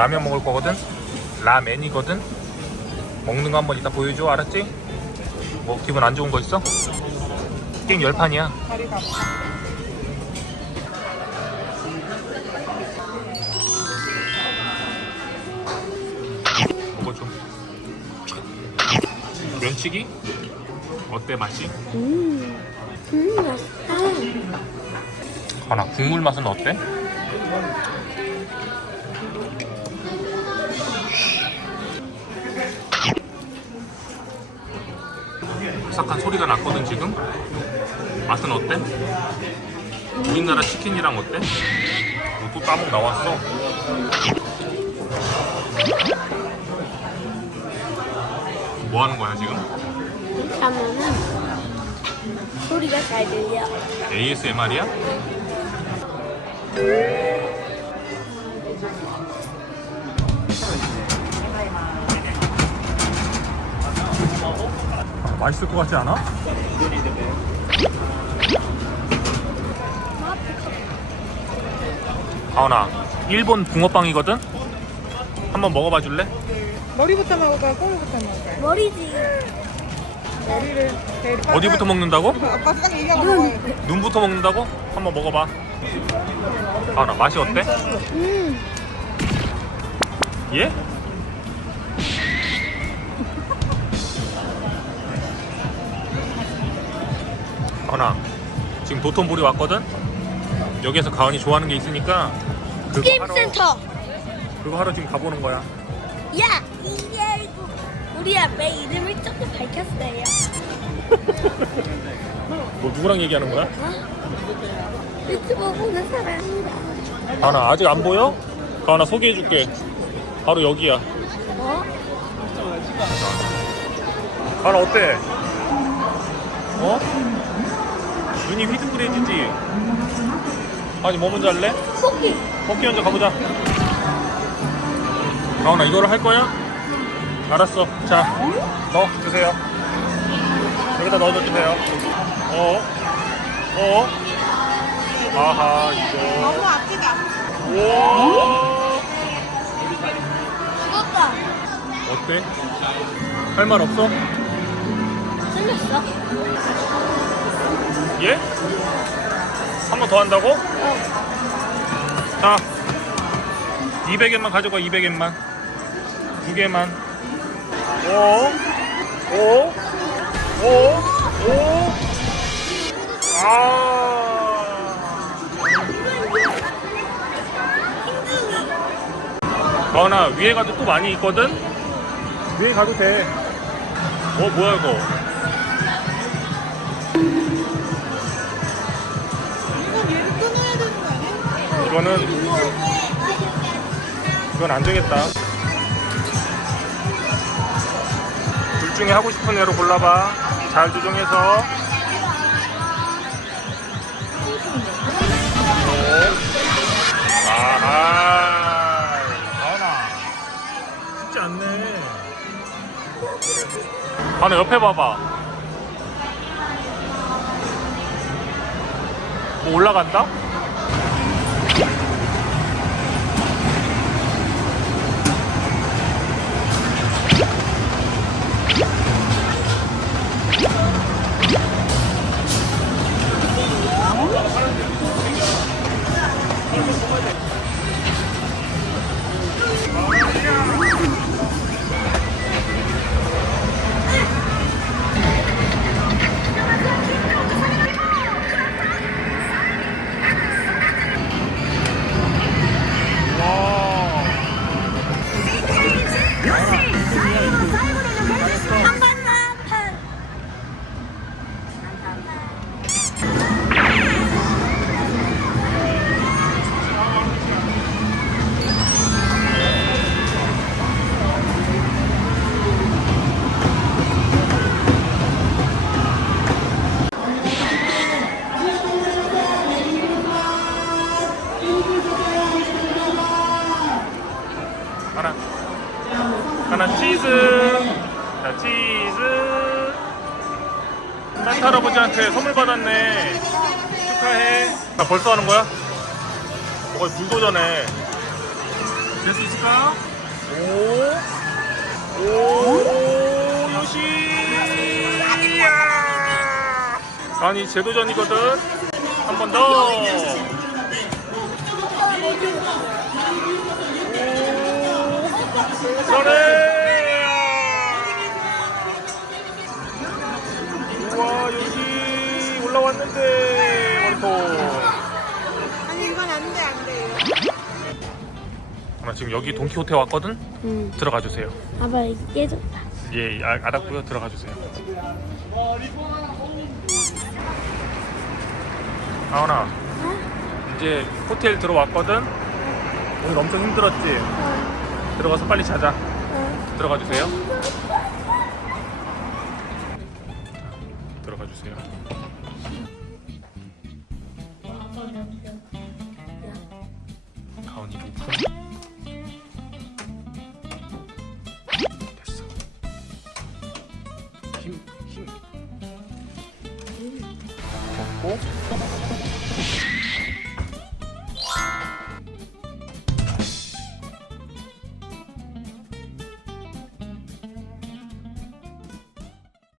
라면 먹을 거거든. 라멘이거든. 먹는 거 한번 이따 보여줘. 알았지? 뭐 기분 안 좋은 거 있어? 게임 열 판이야. 다리 가. 먹어줘. 면치기? 어때 맛이? 음, 음, 맛있다. 하나 국물 맛은 어때? 바삭한 소리가 났거든 지금 맛은 어때? 우리나라 치킨이랑 어때? 어, 또 따먹 나왔어 뭐 하는 거야 지금? 하면은 소리가 잘 들려. ASMR이야? 맛있을 것 같지 않아? 가은아 일본 붕어빵이거든? 한번 먹어봐 줄래? 머리부터 먹을까요? 꼬리부터 먹을까요? 머리지. 머리를 제일 어디부터 먹는다고? 아까 딱 얘기하고 먹어요. 눈부터 먹는다고? 한번 먹어봐 가은아 맛이 어때? 음, 예? 가은아 지금 도톤보리 왔거든? 여기에서 가은이 좋아하는 게 있으니까 그거 게임 하러, 센터. 그거 하러 지금 가보는 거야 야, 이게 우리 아빠 이름을 조금 밝혔어요. 너 누구랑 얘기하는 거야? 어? 유튜브 보는 사람이다. 가은아 아직 안 보여? 가은아 소개해줄게 바로 여기야 어? 가은아 어때? 어? 눈이 휘둥그레지지? 아니 뭐 먼저 할래? 토끼. 토끼 먼저 가보자. 가은아 이거를 할 거야? 알았어. 자, 넣어 주세요. 여기다 넣어주세요. 어? 어? 아하 이거. 너무 아프다. 오. 죽었다. 어때? 할 말 없어? 틀렸어. 예? 한 번 더 한다고? 자, 200엔만 가져가 200엔만. 두 개만. 오, 오, 오, 오. 아. 가은아 위에 가도 또 많이 있거든? 위에 가도 돼. 어 뭐야 이거? 이거는 이건 안 되겠다. 둘 중에 하고 싶은 애로 골라봐. 잘 조정해서. 오. 아하. 나나. 쉽지 않네. 하나 옆에 봐봐. 뭐 올라간다? 하나 하나 치즈 자 치즈 산타 할아버지한테 선물 받았네 축하해 나 벌써 하는 거야? 어, 불도저네 될수 있을까? 오, 오, 요시. 야! 아니 재도전이거든. 한 번 더. 오, 그러네. 우와 여기 올라왔는데 머리통. 아니 이건 안돼 안돼. 나 지금 여기 돈키호테 왔거든. 응. 들어가 주세요. 아빠 이게 깨졌다. 예, 아, 알았고요. 들어가 주세요. 아원아, 이제 호텔 들어왔거든. 오늘 엄청 힘들었지. 들어가서 빨리 자자. 들어가 주세요. 들어가 주세요. 가온이 높은. 됐어. 힘, 힘. 걷고